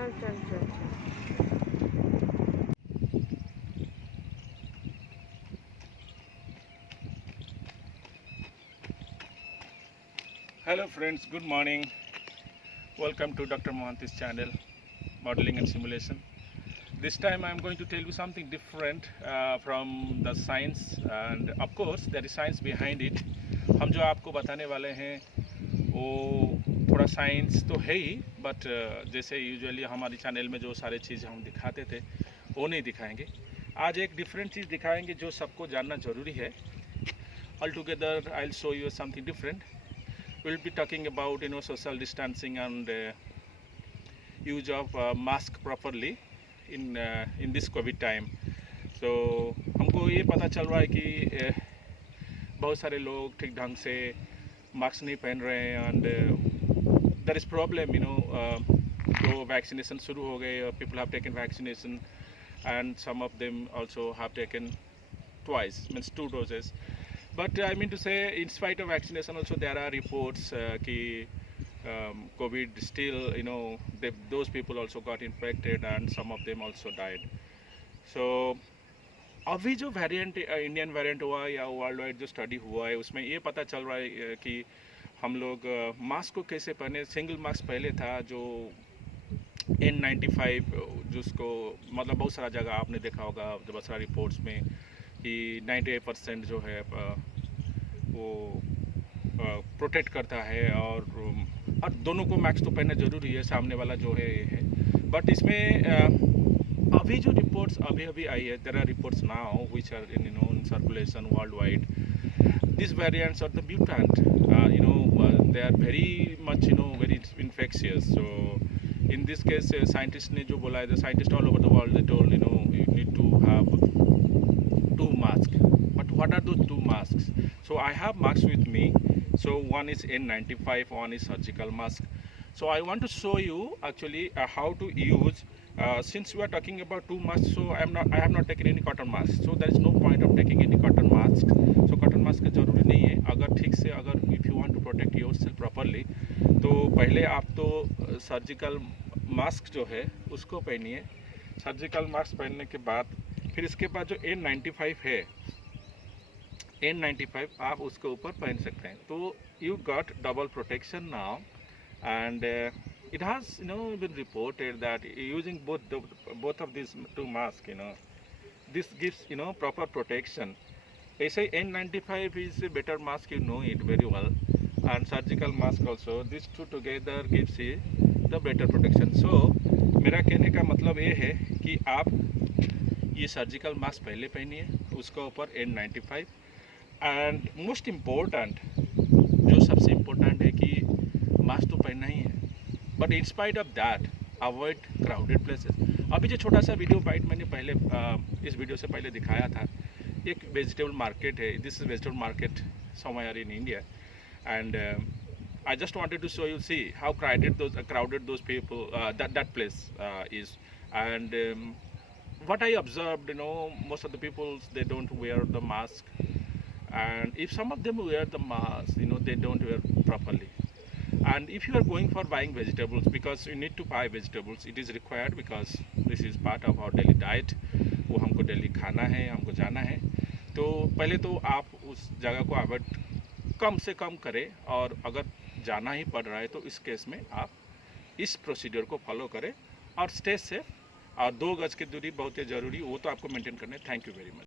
चल चल चल चल। Hello friends, good morning. Welcome to Dr. Mohanty's channel, Modeling and Simulation. This time I am going to tell you something different from the science, and of course there is science behind it. हम जो आपको बताने वाले हैं वो थोड़ा साइंस तो है ही, बट जैसे यूजुअली हमारे चैनल में जो सारे चीज़ हम दिखाते थे वो नहीं दिखाएंगे. आज एक डिफरेंट चीज़ दिखाएंगे जो सबको जानना ज़रूरी है. All together I'll show you something different. We'll be talking about social distancing and use of mask properly in this COVID time. So हमको ये पता चल रहा है कि बहुत सारे लोग ठीक ढंग से मास्क नहीं पहन रहे हैं, एंड देयर इज़ प्रॉब्लम जो वैक्सीनेशन शुरू हो गए, people have taken vaccination and some of them also have taken twice, means 2 doses. But I mean to say, in spite of vaccination also there are reports कि COVID still, those people also got infected and some of them also died. So अभी जो variant Indian variant हुआ या world wide जो स्टडी हुआ है उसमें ये पता चल रहा है कि हम लोग मास्क को कैसे पहने. सिंगल मास्क पहले था जो N95, जिसको मतलब बहुत सारा जगह आपने देखा होगा बहुत सारा रिपोर्ट्स में कि 98% जो है वो प्रोटेक्ट करता है, और दोनों को मास्क तो पहनना ज़रूरी है, सामने वाला जो है ये है. बट इसमें अभी जो रिपोर्ट्स अभी आई है, there are reports now which are in circulation world wide. This variants are the mutant, they are very much very infectious. So in this case scientist ने जो बोला है, the scientist all over the world they told you need to have 2 masks. But what are those 2 masks? So I have masks with me. So one is N95, one is surgical mask. So I want to show you actually how to use. Since we are talking about 2 masks, so I have not taken any cotton mask. So there is no point of taking any cotton mask. So cotton mask का ज़रूरी नहीं है. अगर ठीक से if you want to protect yourself properly, तो पहले आप तो सर्जिकल मास्क जो है उसको पहनिए. सर्जिकल मास्क पहनने के बाद फिर इसके बाद जो N95 है, N95 आप उसके ऊपर पहन सकते हैं. तो you got double protection now, and it has been reported that using both of these 2 masks, this gives proper protection. They say N95 is a better mask, you know it very well, and surgical mask also. These two together gives you the better protection. So मेरा कहने का मतलब ये है कि आप ये surgical mask पहले पहनिए, उसके ऊपर N95. एंड मोस्ट इम्पोर्टेंट, जो सबसे इम्पोर्टेंट है कि मास्क तो पहनना ही है, but in spite of that avoid crowded places. अभी जो छोटा सा वीडियो बाइट मैंने पहले इस वीडियो से पहले दिखाया था, एक वेजिटेबल मार्केट है. This is vegetable market somewhere in India, and I just wanted to show you, see how crowded those people that place is. And what I observed, most of the people, they don't wear the mask, and if some of them wear the mask, they don't wear properly. And if you are going for buying vegetables, because you need to buy vegetables, it is required because this is part of our daily diet. वो हमको डेली खाना है, हमको जाना है. तो पहले तो आप उस जगह को अवॉइड कम से कम करें, और अगर जाना ही पड़ रहा है तो इस केस में आप इस प्रोसीजर को फॉलो करें और स्टे सेफ. और 2 गज की दूरी बहुत ही ज़रूरी, वो तो आपको मेंटेन करना है. Thank you very much.